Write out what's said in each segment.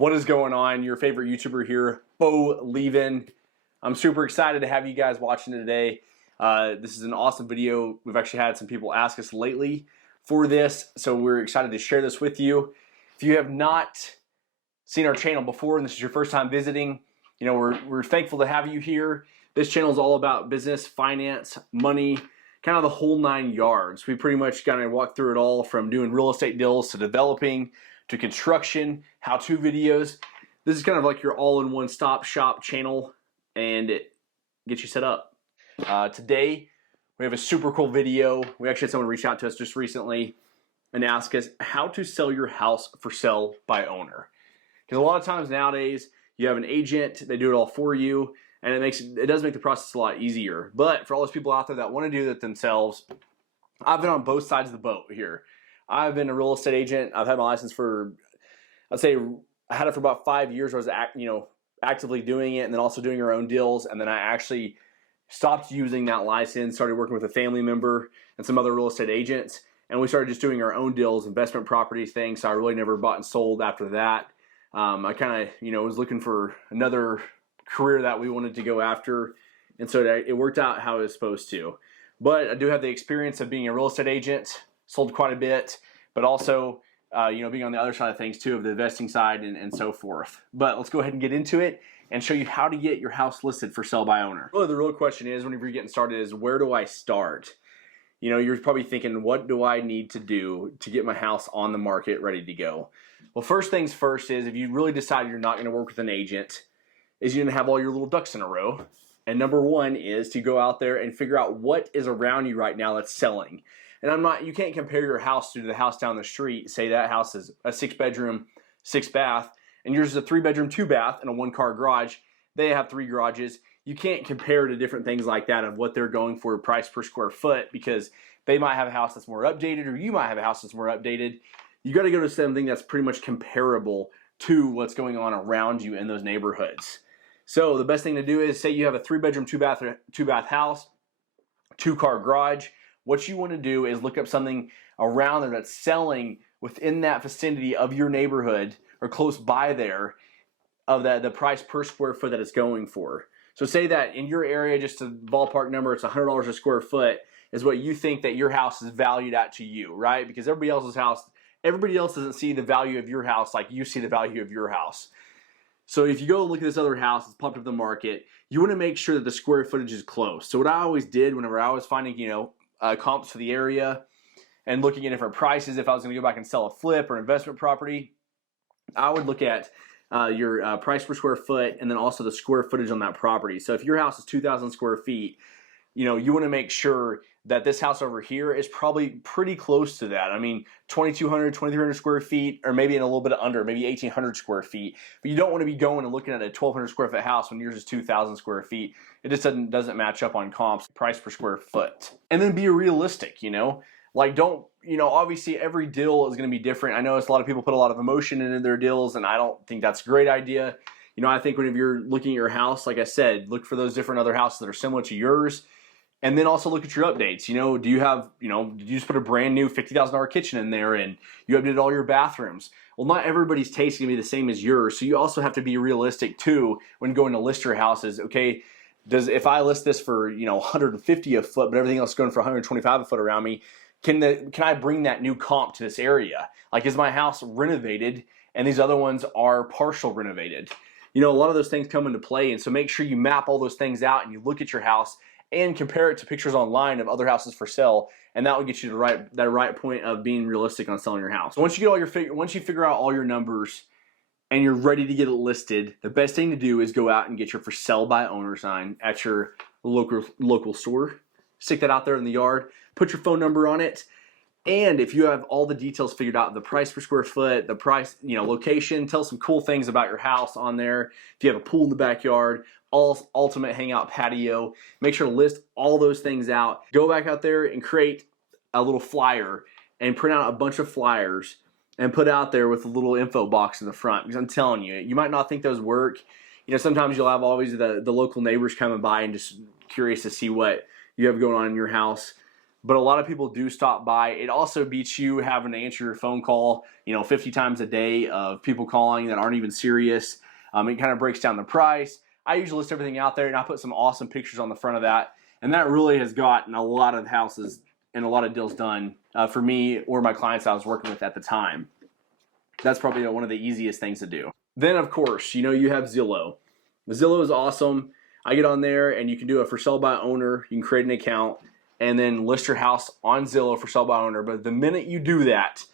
What is going on? Your favorite YouTuber here, Bo Levin. I'm super excited to have you guys watching today. This is an awesome video. We've actually had some people ask us lately for this, so we're excited to share this with you. If you have not seen our channel before and this is your first time visiting, you know, we're thankful to have you here. This channel is all about business, finance, money, kind of the whole 9 yards. We pretty much kind of walk through it all, from doing real estate deals to developing to construction, how-to videos. This is kind of like your all-in-one stop shop channel, and it gets you set up. Today, we have a super cool video. We actually had someone reach out to us just recently and ask us how to sell your house for sale by owner. Because a lot of times nowadays, you have an agent, they do it all for you, and it does make the process a lot easier. But for all those people out there that want to do that themselves, I've been on both sides of the boat here. I've been a real estate agent. I've had my license for, I'd say I had it for about 5 years. Where I was actively doing it, and then also doing our own deals. And then I actually stopped using that license, started working with a family member and some other real estate agents, and we started just doing our own deals, investment properties, things. So I really never bought and sold after that. I kind of, was looking for another career that we wanted to go after, and so it worked out how it was supposed to. But I do have the experience of being a real estate agent, sold quite a bit, but also being on the other side of things too, of the investing side and so forth. But let's go ahead and get into it and show you how to get your house listed for sale by owner. Really, the real question is, whenever you're getting started, is where do I start? You're probably thinking, what do I need to do to get my house on the market ready to go? Well, first things first is, if you really decide you're not going to work with an agent, is you're going to have all your little ducks in a row. And number one is to go out there and figure out what is around you right now that's selling. And you can't compare your house to the house down the street. Say that house is a 6-bedroom, 6-bath, and yours is a 3-bedroom, 2-bath, and a 1-car garage. They have 3 garages. You can't compare to different things like that of what they're going for price per square foot, because they might have a house that's more updated, or you might have a house that's more updated. You got to go to something that's pretty much comparable to what's going on around you in those neighborhoods. So the best thing to do is, say you have a 3-bedroom, 2-bath house, 2-car garage. What you want to do is look up something around there that's selling within that vicinity of your neighborhood or close by there, of the price per square foot that it's going for. So say that in your area, just a ballpark number, it's $100 a square foot is what you think that your house is valued at to you, right? Because everybody else doesn't see the value of your house like you see the value of your house. So if you go and look at this other house that's popped up the market, you want to make sure that the square footage is close. So what I always did whenever I was finding, comps for the area and looking at different prices, if I was going to go back and sell a flip or investment property, I would look at your price per square foot, and then also the square footage on that property. So if your house is 2,000 square feet, you want to make sure that this house over here is probably pretty close to that. I mean, 2,200, 2,300 square feet, or maybe in a little bit under, maybe 1,800 square feet. But you don't want to be going and looking at a 1,200 square foot house when yours is 2,000 square feet. It just doesn't match up on comps, price per square foot. And then be realistic, Like, don't, obviously every deal is going to be different. I know a lot of people put a lot of emotion into their deals, and I don't think that's a great idea. I think whenever you're looking at your house, like I said, look for those different other houses that are similar to yours. And then also look at your updates. Do you have, did you just put a brand new $50,000 kitchen in there and you updated all your bathrooms? Well, not everybody's taste is going to be the same as yours. So you also have to be realistic too when going to list your houses. Okay, if I list this for, 150 a foot, but everything else is going for 125 a foot around me, can I bring that new comp to this area? Like, is my house renovated and these other ones are partial renovated? A lot of those things come into play. And so make sure you map all those things out and you look at your house and compare it to pictures online of other houses for sale, and that will get you to that right point of being realistic on selling your house. Once you figure out all your numbers and you're ready to get it listed, the best thing to do is go out and get your for sale by owner sign at your local store. Stick that out there in the yard. Put your phone number on it. And if you have all the details figured out, the price per square foot, the price, location, tell some cool things about your house on there. If you have a pool in the backyard, ultimate hangout patio, make sure to list all those things out. Go back out there and create a little flyer and print out a bunch of flyers and put out there with a little info box in the front. Because I'm telling you, you might not think those work. Sometimes you'll have always the local neighbors coming by and just curious to see what you have going on in your house. but a lot of people do stop by. It also beats you having to answer your phone call, 50 times a day of people calling that aren't even serious. It kind of breaks down the price. I usually list everything out there, and I put some awesome pictures on the front of that, and that really has gotten a lot of houses and a lot of deals done for me or my clients I was working with at the time. That's probably one of the easiest things to do. Then, of course, you have Zillow. Zillow is awesome. I get on there, and you can do a for sale by owner. You can create an account and then list your house on Zillow for sale by owner. But the minute you do that,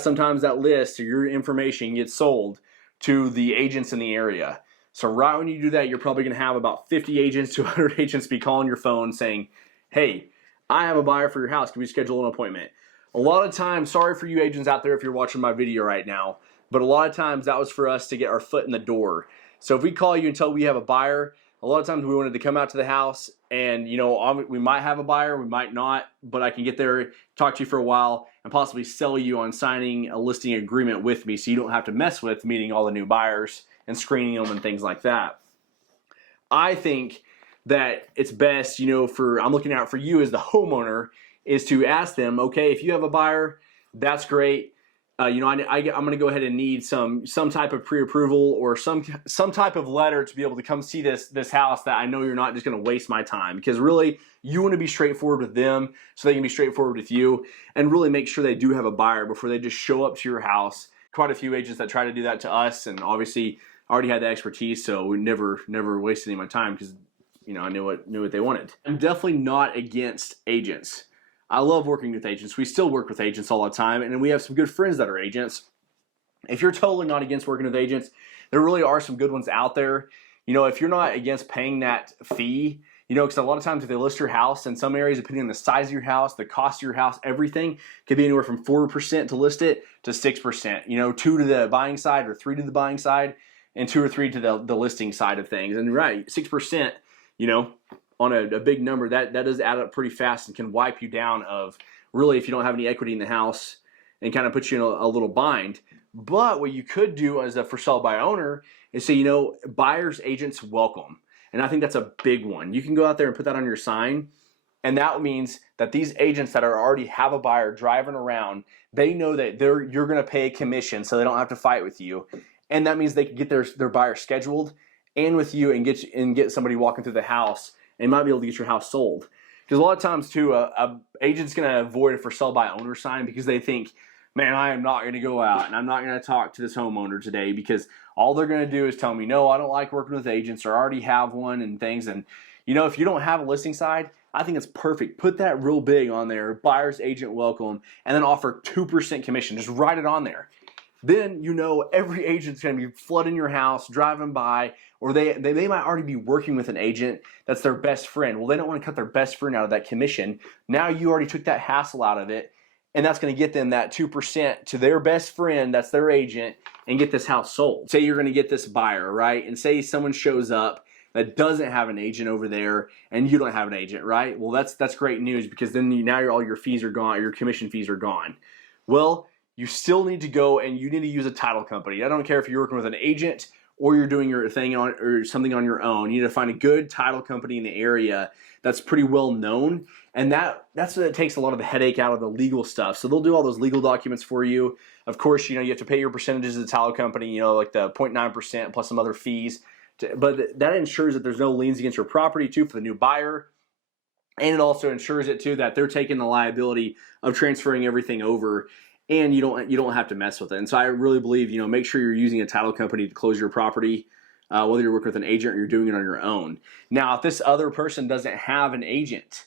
sometimes that list or your information gets sold to the agents in the area. So right when you do that, you're probably going to have about 50 agents to 100 agents be calling your phone saying, hey, I have a buyer for your house. Can we schedule an appointment? A lot of times, sorry for you agents out there if you're watching my video right now, but a lot of times that was for us to get our foot in the door. So if we call you and tell we have a buyer, a lot of times we wanted to come out to the house and, we might have a buyer, we might not, but I can get there, talk to you for a while, and possibly sell you on signing a listing agreement with me so you don't have to mess with meeting all the new buyers and screening them and things like that. I think that it's best, I'm looking out for you as the homeowner, is to ask them, okay, if you have a buyer, that's great. I'm going to go ahead and need some type of pre-approval or some type of letter to be able to come see this house that I know you're not just going to waste my time, because really you want to be straightforward with them so they can be straightforward with you and really make sure they do have a buyer before they just show up to your house. Quite a few agents that try to do that to us, and obviously I already had the expertise, so we never wasted any of my time because I knew what they wanted. I'm definitely not against agents. I love working with agents. We still work with agents all the time, and we have some good friends that are agents. If you're totally not against working with agents, there really are some good ones out there. If you're not against paying that fee, because a lot of times if they list your house in some areas, depending on the size of your house, the cost of your house, everything could be anywhere from 4% to list it to 6%. 2 to the buying side or 3 to the buying side, and 2 or 3 to the listing side of things. And right, 6%, on a big number, that does add up pretty fast and can wipe you down of really if you don't have any equity in the house and kind of put you in a little bind. But what you could do as a for sale by owner is say, buyers agents welcome. And I think that's a big one. You can go out there and put that on your sign. And that means that these agents that already have a buyer driving around, they know that you're going to pay a commission so they don't have to fight with you. And that means they can get their buyer scheduled and with you and get somebody walking through the house and might be able to get your house sold. Because a lot of times too, a agent's going to avoid a for sale by owner sign because they think, man, I am not going to go out and I'm not going to talk to this homeowner today because all they're going to do is tell me, no, I don't like working with agents or I already have one and things. And if you don't have a listing side, I think it's perfect. Put that real big on there, buyer's agent welcome, and then offer 2% commission. Just write it on there. Then every agent's going to be flooding your house, driving by, or they might already be working with an agent that's their best friend. Well, they don't want to cut their best friend out of that commission. Now you already took that hassle out of it, and that's going to get them that 2% to their best friend, that's their agent, and get this house sold. Say you're going to get this buyer, right? And say someone shows up that doesn't have an agent over there, and you don't have an agent, right? Well, that's great news because then now all your fees are gone, your commission fees are gone. Well, you still need to go and you need to use a title company. I don't care if you're working with an agent or you're doing your thing or something on your own. You need to find a good title company in the area that's pretty well known, and that's what takes a lot of the headache out of the legal stuff. So they'll do all those legal documents for you. Of course, you have to pay your percentages to the title company, like the 0.9% plus some other fees. But that ensures that there's no liens against your property too for the new buyer. And it also ensures it too that they're taking the liability of transferring everything over, and you don't have to mess with it. And so I really believe, make sure you're using a title company to close your property, whether you're working with an agent or you're doing it on your own. Now, if this other person doesn't have an agent,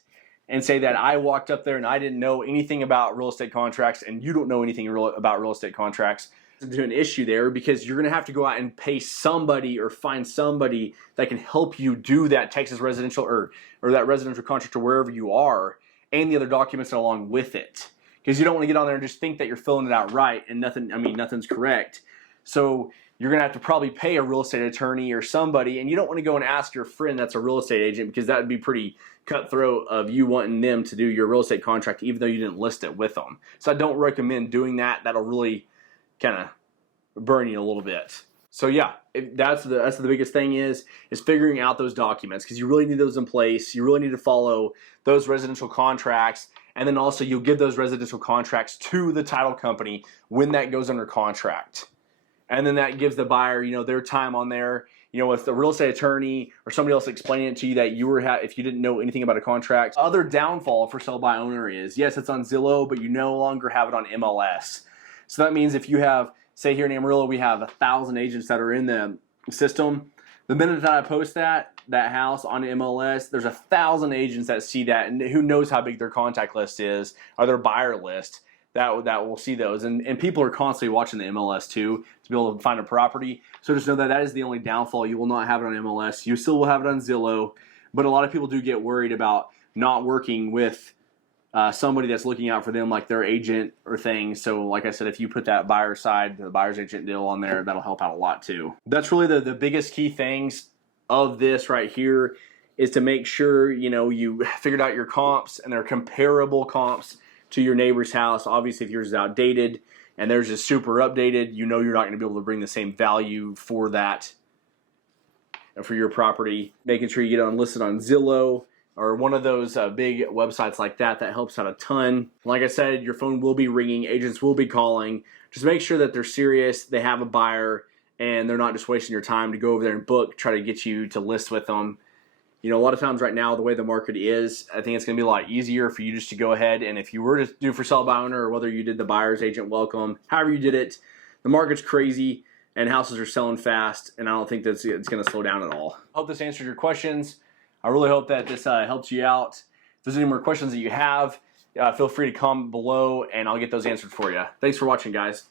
and say that I walked up there and I didn't know anything about real estate contracts and you don't know anything about real estate contracts, there's an issue there because you're going to have to go out and pay somebody or find somebody that can help you do that Texas residential or that residential contract or wherever you are, and the other documents along with it. Because you don't want to get on there and just think that you're filling it out right and nothing's correct. So you're going to have to probably pay a real estate attorney or somebody, and you don't want to go and ask your friend that's a real estate agent because that would be pretty cutthroat of you wanting them to do your real estate contract even though you didn't list it with them. So I don't recommend doing that. That'll really kind of burn you a little bit. So yeah, that's the biggest thing is figuring out those documents because you really need those in place. You really need to follow those residential contracts and then also you'll give those residential contracts to the title company when that goes under contract. And then that gives the buyer, you know, their time on there, you know, with the real estate attorney or somebody else explaining it to you that you were, if you didn't know anything about a contract. Other downfall for sell by owner is, yes, it's on Zillow, but you no longer have it on MLS. So that means if you have, say here in Amarillo, we have 1,000 agents that are in the system. The minute that I post that house on MLS, there's 1,000 agents that see that, and who knows how big their contact list is or their buyer list that will see those. And people are constantly watching the MLS too to be able to find a property. So just know that that is the only downfall. You will not have it on MLS. You still will have it on Zillow, but a lot of people do get worried about not working with somebody that's looking out for them, like their agent or things. So like I said, if you put that buyer side, the buyer's agent deal on there, that'll help out a lot too. That's really the biggest key things of this right here, is to make sure, you know, you figured out your comps and they're comparable comps to your neighbor's house. Obviously, if yours is outdated and theirs is super updated, you know you're not going to be able to bring the same value for that, for your property. Making sure you get it listed on Zillow or one of those big websites like that, that helps out a ton. Like I said, your phone will be ringing, agents will be calling. Just make sure that they're serious, they have a buyer, and they're not just wasting your time to go over there and book, try to get you to list with them. You know, a lot of times right now, the way the market is, I think it's going to be a lot easier for you just to go ahead, and if you were to do for sell by owner, or whether you did the buyer's agent welcome, however you did it, the market's crazy and houses are selling fast, and I don't think that it's going to slow down at all. I hope this answered your questions. I really hope that this helps you out. If there's any more questions that you have, feel free to comment below and I'll get those answered for you. Thanks for watching, guys.